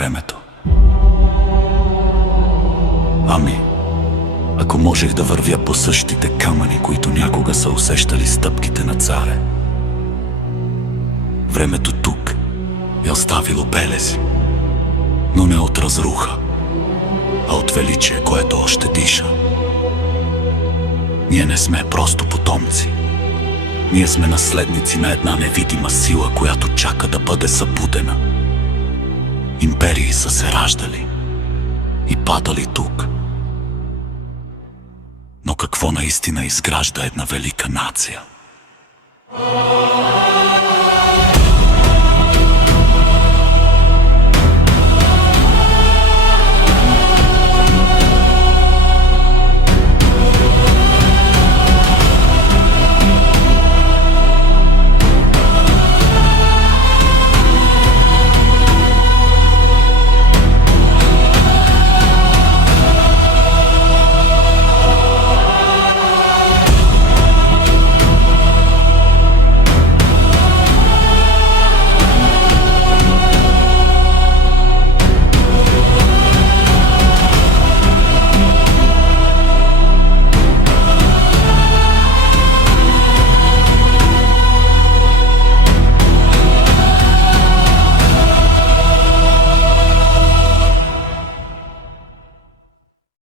времето. Ами, ако можех да вървя по същите камъни, които някога са усещали стъпките на царе. Времето тук е оставило белези, но не от разруха, а от величие, което още диша. Ние не сме просто потомци. Ние сме наследници на една невидима сила, която чака да бъде събудена. Империи са се раждали и падали тук. Но какво наистина изгражда една велика нация?